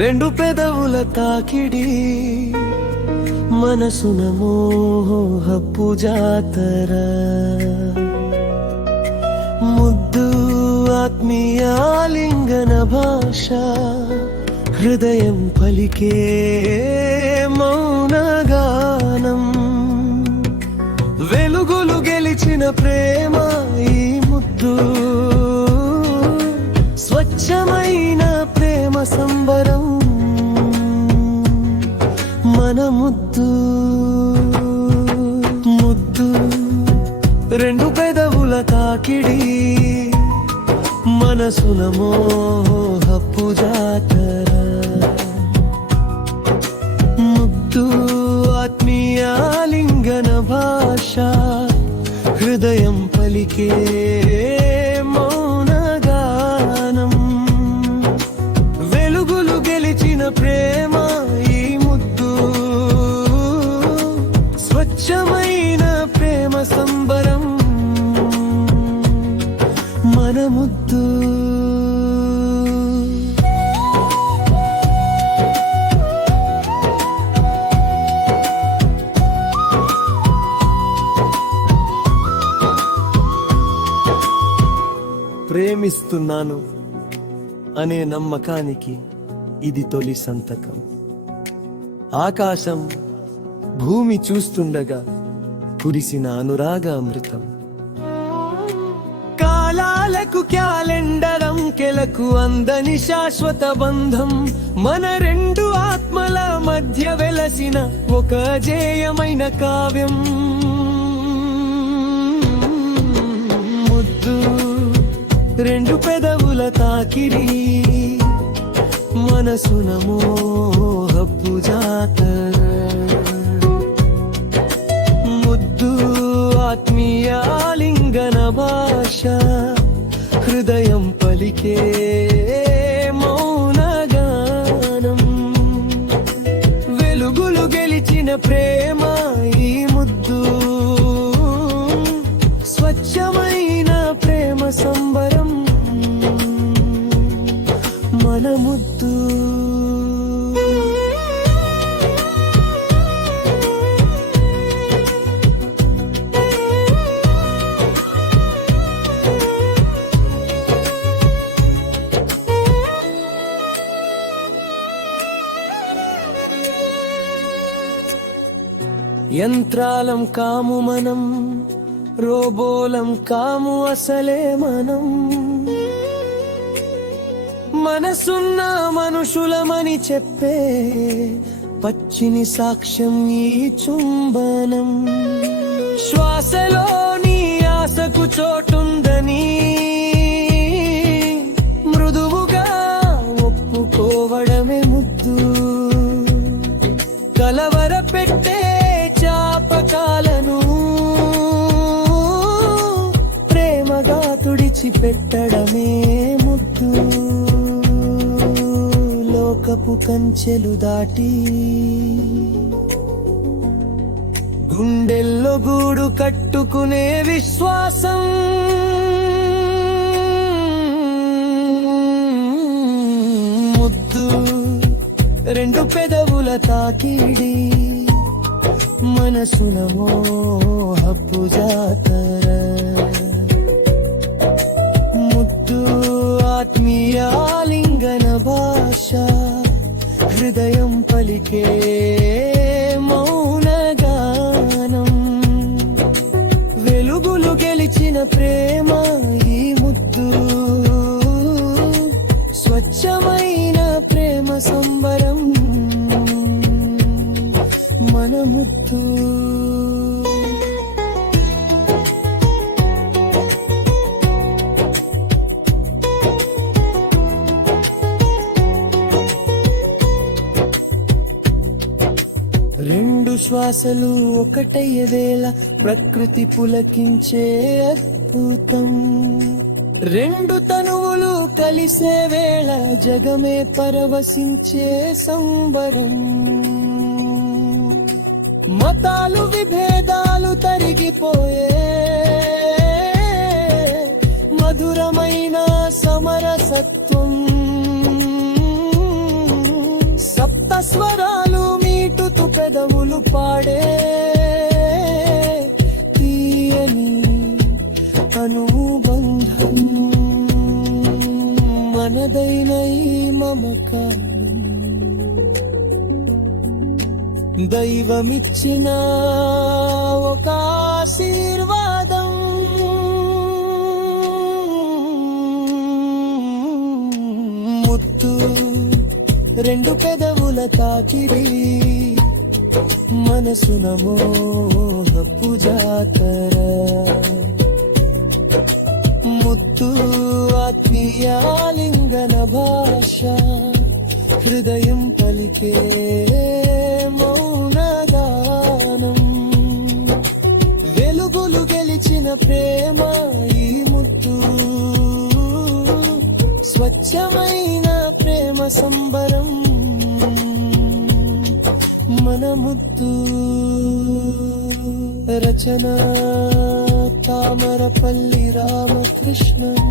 రెండు పెదవుల తాకిడి మనసున మోహపు జాతర ముద్దు ఆత్మీయాలింగన భాష హృదయం పలికే మౌనగానం వెలుగులు గెలిచిన ప్రేమ ఈ ముద్దు స్వచ్ఛమైన ప్రేమ సంబరం మన ముద్దు ముద్దు రెండు పెదవుల తాకిడి మనసున మోహపు జాతర ముద్దు ఆత్మీయాలింగన భాష హృదయం పలికే మౌనగానం వెలుగులు గెలిచిన ప్రేమ ఈ ముద్దు స్వచ్ఛమైన ప్రేమ సంబరం మన ముద్దు ప్రేమిస్తున్నాను అనే నమ్మకానికి ఇది తొలి సంతకం. ఆకాశం భూమి చూస్తుండగా కురిసిన అనురాగ అమృతం. కాలాలకు క్యాలెండర్ అంకెలకు అందని శాశ్వత బంధం మన రెండు ఆత్మల మధ్య వెలసిన ఒక అజేయమైన కావ్యం. ముద్దు రెండు పెదవుల తాకిడి మనసున మోహపు జాతర ముద్దు ఆత్మీయాలింగన భాష హృదయం పలికే మౌనగానం వెలుగులు గెలిచిన ప్రేమ ఈ ముద్దు స్వచ్ఛమైన ప్రేమ సంబరం మన ముద్దు. యంత్రాలం కాము మనం, రోబోలం కాము అసలే మనం. మనసున్న మనుషులమని చెప్పే పచ్చిని సాక్ష్యం ఈ చుంబనం. శ్వాసలో నీ ఆశకు చోటుందని మృదువుగా ఒప్పుకోవడమే ముద్దు. కలవర పెట్టే చాపకాలను ప్రేమగా తుడిచిపెట్టడమే ముద్దు. లోకపు కంచెలు దాటి గుండెల్లో గూడు కట్టుకునే విశ్వాసం ముద్దు రెండు పెదవుల తాకిడి మనసున మోహపు జాతర ముద్దు ఆత్మీయాలింగన భాష హృదయం పలికే మౌనగానం వెలుగులు గెలిచిన ప్రేమ ఈ ముద్దు స్వచ్ఛమైన ప్రేమ సంబరం మన ముద్దు. రెండు శ్వాసలు ఒకటయ్యే వేళ ప్రకృతి పులకించే అద్భుతం. రెండు తనువులు కలిసే వేళ జగమే పరవశించే సంబరం. మతాలు విభేదాలు తరిగిపోయే మధురమైన సమరసత్వం కవులు పాడే తీయని అనుబంధం మనదైన ఈ మమకారం దైవమిచ్చిన ఒక ఆశీర్వాదం ముత్తు రెండు పెదవుల తాకిడి మనసున మోహపు జాతర ముత్తు ఆత్మీయాలింగన భాష హృదయం పలికే మౌనగానం వెలుగులు గెలిచిన ప్రేమ ఈ ముత్తు స్వచ్ఛమైన ప్రేమ సంబరం మన ముత్తు రచన తామరపల్లి రామకృష్ణన్